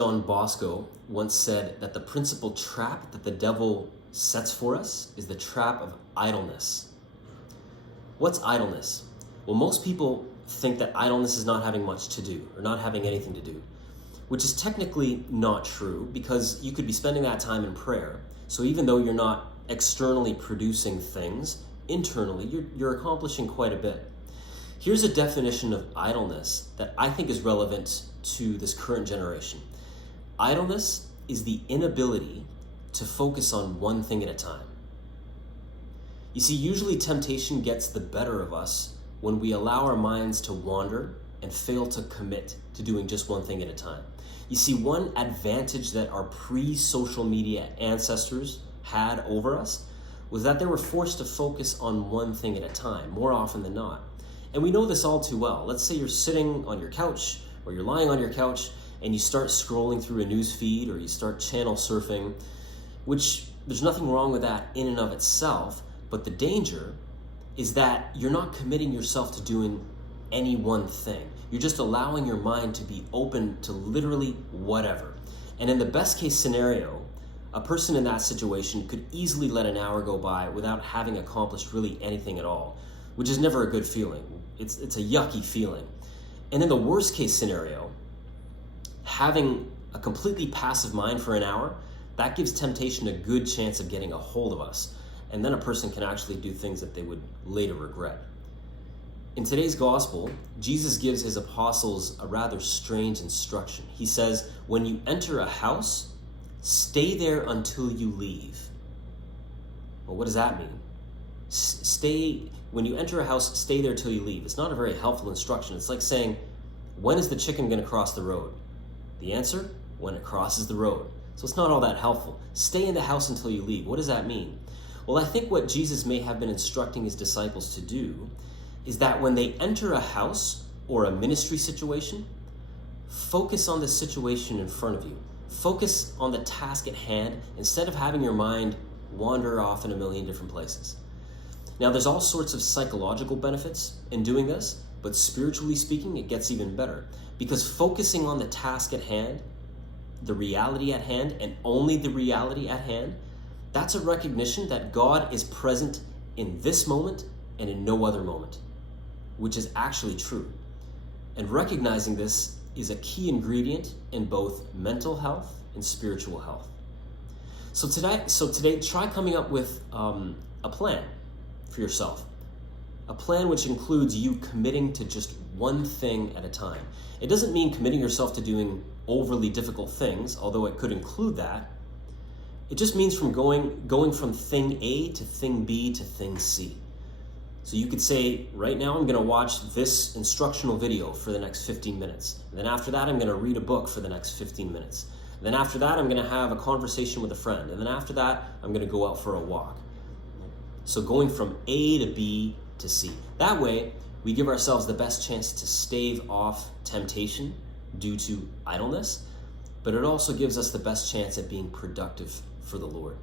Don Bosco once said that the principal trap that the devil sets for us is the trap of idleness. What's idleness? Well, most people think that idleness is not having much to do or not having anything to do, which is technically not true because you could be spending that time in prayer. So even though you're not externally producing things, internally you're accomplishing quite a bit. Here's a definition of idleness that I think is relevant to this current generation. Idleness is the inability to focus on one thing at a time. You see, usually temptation gets the better of us when we allow our minds to wander and fail to commit to doing just one thing at a time. You see, one advantage that our pre-social media ancestors had over us was that they were forced to focus on one thing at a time, more often than not. And we know this all too well. Let's say you're sitting on your couch or you're lying on your couch and you start scrolling through a news feed or you start channel surfing, which there's nothing wrong with that in and of itself, but the danger is that you're not committing yourself to doing any one thing. You're just allowing your mind to be open to literally whatever. And in the best case scenario, a person in that situation could easily let an hour go by without having accomplished really anything at all, which is never a good feeling. It's a yucky feeling. And in the worst case scenario, having a completely passive mind for an hour, that gives temptation a good chance of getting a hold of us. And then a person can actually do things that they would later regret. In today's gospel, Jesus gives his apostles a rather strange instruction. He says, when you enter a house, stay there until you leave. Well, what does that mean? When you enter a house, stay there till you leave. It's not a very helpful instruction. It's like saying, when is the chicken going to cross the road? The answer, when it crosses the road. So it's not all that helpful. Stay in the house until you leave. What does that mean? Well, I think what Jesus may have been instructing his disciples to do is that when they enter a house or a ministry situation, focus on the situation in front of you. Focus on the task at hand instead of having your mind wander off in a million different places. Now, there's all sorts of psychological benefits in doing this, but spiritually speaking, it gets even better. Because focusing on the task at hand, the reality at hand, and only the reality at hand, that's a recognition that God is present in this moment and in no other moment, which is actually true. And recognizing this is a key ingredient in both mental health and spiritual health. So today, try coming up with a plan for yourself. A plan which includes you committing to just one thing at a time. It doesn't mean committing yourself to doing overly difficult things, although it could include that. It just means from going from thing A to thing B to thing C. So you could say, right now I'm going to watch this instructional video for the next 15 minutes. And then after that, I'm going to read a book for the next 15 minutes. And then after that, I'm going to have a conversation with a friend. And then after that, I'm going to go out for a walk. So going from A to B to see. That way, we give ourselves the best chance to stave off temptation due to idleness, but it also gives us the best chance at being productive for the Lord.